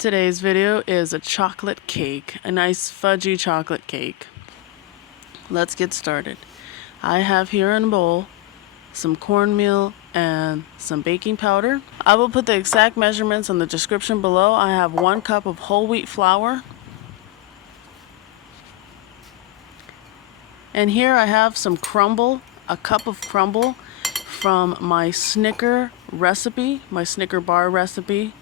Today's video is a chocolate cake, a nice fudgy chocolate cake. Let's get started. I have here in a bowl some cornmeal and some baking powder. I will put the exact measurements in the description below. I have 1 cup of whole wheat flour. And here I have some crumble, a cup of crumble from my Snicker recipe, my Snicker bar recipe.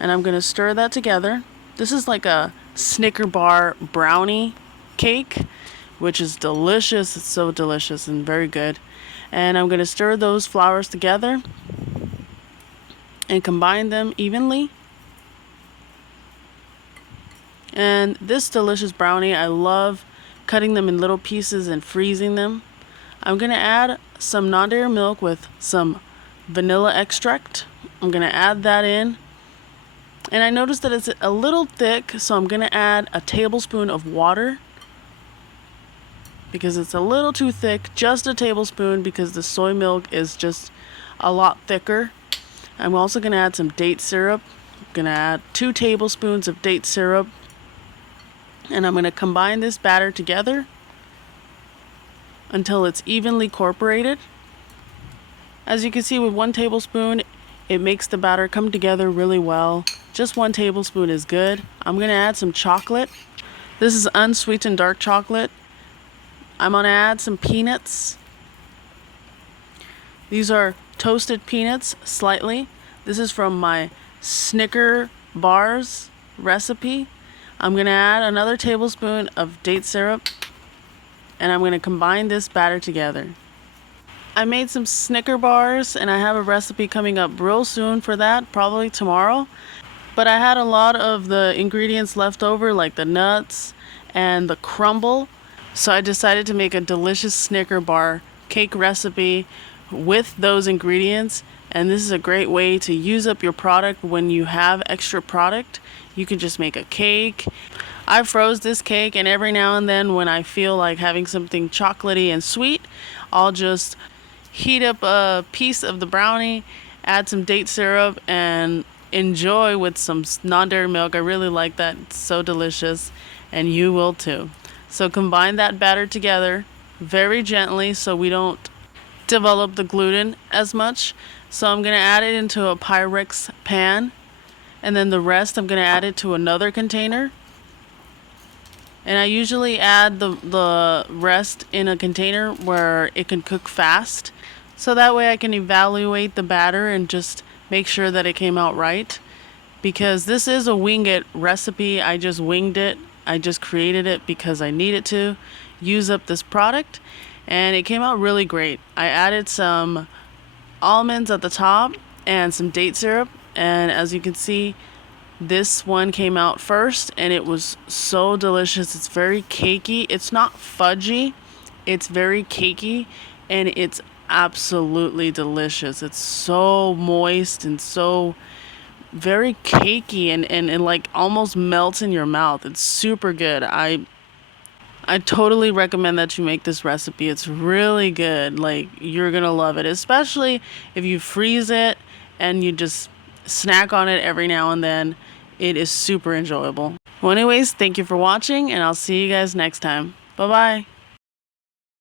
And I'm going to stir that together. This is like a Snicker bar brownie cake, which is delicious. It's so delicious and very good. And I'm going to stir those flours together and combine them evenly. And this delicious brownie, I love cutting them in little pieces and freezing them. I'm going to add some non-dairy milk with some vanilla extract. I'm going to add that in. And I noticed that it's a little thick, so I'm going to add a tablespoon of water because it's a little too thick. Just a tablespoon because the soy milk is just a lot thicker. I'm also going to add some date syrup. I'm going to add 2 tablespoons of date syrup. And I'm going to combine this batter together until it's evenly incorporated. As you can see, with 1 tablespoon, it makes the batter come together really well. Just 1 tablespoon is good. I'm going to add some chocolate. This is unsweetened dark chocolate. I'm going to add some peanuts. These are toasted peanuts slightly. This is from my Snicker bars recipe. I'm going to add another tablespoon of date syrup. And I'm going to combine this batter together. I made some Snicker bars and I have a recipe coming up real soon for that, probably tomorrow. But I had a lot of the ingredients left over, like the nuts and the crumble. So I decided to make a delicious Snicker bar cake recipe with those ingredients. And this is a great way to use up your product when you have extra product. You can just make a cake. I froze this cake, and every now and then when I feel like having something chocolatey and sweet, I'll just heat up a piece of the brownie, add some date syrup, and enjoy with some non-dairy milk. I really like that. It's so delicious, and you will too. So combine that batter together very gently so we don't develop the gluten as much. So I'm going to add it into a Pyrex pan, and then the rest I'm going to add it to another container. And I usually add the rest in a container where it can cook fast. So that way I can evaluate the batter and just make sure that it came out right. Because this is a wing it recipe. I just winged it. I just created it because I needed to use up this product. And it came out really great. I added some almonds at the top and some date syrup. And as you can see, this one came out first and it was so delicious. It's very cakey. It's not fudgy. It's very cakey and it's absolutely delicious. It's so moist and so very cakey and like almost melts in your mouth. It's super good. I totally recommend that you make this recipe. It's really good. Like, you're gonna love it, especially if you freeze it and you just snack on it every now and then. It is super enjoyable. Well, anyways, thank you for watching, and I'll see you guys next time. Bye-bye.